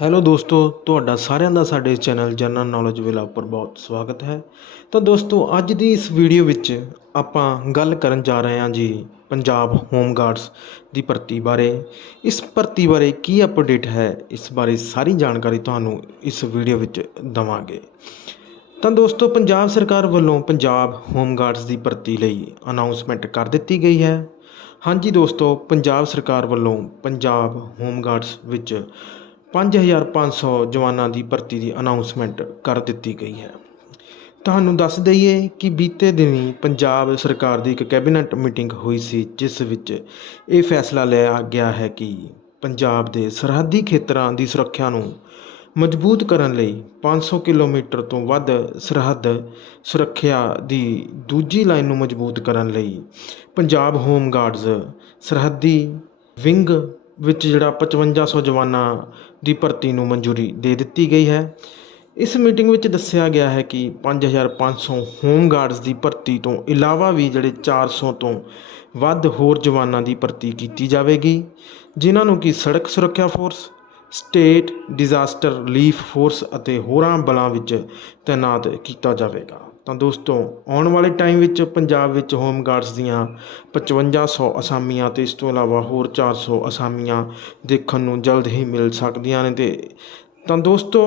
Hello ਦੋਸਤੋ, ਤੁਹਾਡਾ ਸਾਰਿਆਂ ਦਾ ਸਾਡੇ ਚੈਨਲ ਜਨਰਲ ਨੌਲੇਜ ਵਿਲਾ ਉੱਪਰ ਬਹੁਤ ਸਵਾਗਤ ਹੈ। ਤਾਂ ਦੋਸਤੋ, ਅੱਜ ਦੀ ਇਸ ਵੀਡੀਓ ਵਿੱਚ ਆਪਾਂ ਗੱਲ ਕਰਨ ਜਾ ਰਹੇ ਹਾਂ ਜੀ ਪੰਜਾਬ ਹੋਮ ਗਾਰਡਸ ਦੀ ਭਰਤੀ ਬਾਰੇ। ਇਸ ਭਰਤੀ ਬਾਰੇ ਕੀ ਅਪਡੇਟ ਹੈ, ਇਸ ਬਾਰੇ ਸਾਰੀ ਜਾਣਕਾਰੀ ਤੁਹਾਨੂੰ ਇਸ ਵੀਡੀਓ ਵਿੱਚ ਦਵਾਂਗੇ। ਤਾਂ ਦੋਸਤੋ, ਪੰਜਾਬ ਸਰਕਾਰ ਵੱਲੋਂ ਪੰਜਾਬ ਹੋਮ ਗਾਰਡਸ ਦੀ ਭਰਤੀ ਲਈ ਅਨਾਉਂਸਮੈਂਟ ਕਰ ਦਿੱਤੀ ਗਈ ਹੈ। ਹਾਂਜੀ ਦੋਸਤੋ, ਪੰਜਾਬ ਸਰਕਾਰ ਵੱਲੋਂ ਪੰਜਾਬ ਹੋਮ ਗਾਰਡਸ ਵਿੱਚ 5500 ਜਵਾਨਾਂ ਦੀ ਭਰਤੀ ਦੀ ਅਨਾਉਂਸਮੈਂਟ ਕਰ ਦਿੱਤੀ ਗਈ ਹੈ। ਤੁਹਾਨੂੰ ਦੱਸ ਦਈਏ ਕਿ ਬੀਤੇ ਦਿਨੀ ਪੰਜਾਬ ਸਰਕਾਰ ਦੀ ਇੱਕ ਕੈਬਨਿਟ ਮੀਟਿੰਗ ਹੋਈ ਸੀ, ਜਿਸ ਵਿੱਚ ਇਹ ਫੈਸਲਾ ਲਿਆ ਗਿਆ ਹੈ ਕਿ ਪੰਜਾਬ ਦੇ ਸਰਹੱਦੀ ਖੇਤਰਾਂ ਦੀ ਸੁਰੱਖਿਆ ਨੂੰ ਮਜ਼ਬੂਤ ਕਰਨ ਲਈ 500 ਕਿਲੋਮੀਟਰ ਤੋਂ ਵੱਧ ਸਰਹੱਦ ਸੁਰੱਖਿਆ ਦੀ ਦੂਜੀ ਲਾਈਨ ਨੂੰ ਮਜ਼ਬੂਤ ਕਰਨ ਲਈ ਪੰਜਾਬ ਹੋਮ ਗਾਰਡਸ ਸਰਹੱਦੀ ਵਿੰਗ ਵਿੱਚ ਜਿਹੜਾ 5500 ਜਵਾਨਾਂ ਦੀ ਭਰਤੀ ਨੂੰ ਮਨਜ਼ੂਰੀ ਦੇ ਦਿੱਤੀ ਗਈ ਹੈ। ਇਸ ਮੀਟਿੰਗ ਵਿੱਚ ਦੱਸਿਆ ਗਿਆ ਹੈ ਕਿ 5500 ਹੋਮ ਗਾਰਡਸ ਦੀ ਭਰਤੀ ਤੋਂ ਇਲਾਵਾ ਵੀ ਜਿਹੜੇ ਚਾਰ ਸੌ ਤੋਂ ਵੱਧ ਹੋਰ ਜਵਾਨਾਂ ਦੀ ਭਰਤੀ ਕੀਤੀ ਜਾਵੇਗੀ, ਜਿਨ੍ਹਾਂ ਨੂੰ ਕਿ ਸੜਕ ਸੁਰੱਖਿਆ force state disaster relief force ਅਤੇ ਹੋਰਾਂ ਬਲਾਂ ਵਿੱਚ ਤਾਇਨਾਤ ਕੀਤਾ ਜਾਵੇਗਾ। ਤਾਂ ਦੋਸਤੋ, ਆਉਣ ਵਾਲੇ ਟਾਈਮ ਵਿੱਚ ਪੰਜਾਬ ਵਿੱਚ ਹੋਮ ਗਾਰਡਸ ਦੀਆਂ 5500 ਅਸਾਮੀਆਂ ਤੇ ਇਸ ਤੋਂ ਇਲਾਵਾ ਹੋਰ 400 ਅਸਾਮੀਆਂ ਦੇਖਣ ਨੂੰ ਜਲਦ ਹੀ ਮਿਲ ਸਕਦੀਆਂ ਨੇ ਤੇ ਤਾਂ ਦੋਸਤੋ,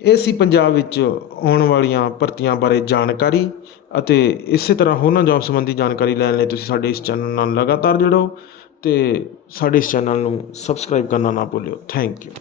ਇਹ ਸੀ ਪੰਜਾਬ ਵਿੱਚ ਆਉਣ ਵਾਲੀਆਂ ਭਰਤੀਆਂ ਬਾਰੇ ਜਾਣਕਾਰੀ ਅਤੇ ਇਸੇ ਤਰ੍ਹਾਂ ਹੋਰਨਾਂ ਜੌਬ ਸੰਬੰਧੀ ਜਾਣਕਾਰੀ ਲੈਣ ਲਈ ਤੁਸੀਂ ਸਾਡੇ ਇਸ ਚੈਨਲ ਨਾਲ ਲਗਾਤਾਰ ਜੁੜੋ। ਅਤੇ ਸਾਡੇ ਇਸ ਚੈਨਲ ਨੂੰ ਸਬਸਕ੍ਰਾਈਬ ਕਰਨਾ ਨਾ ਭੁੱਲਿਓ। Thank you.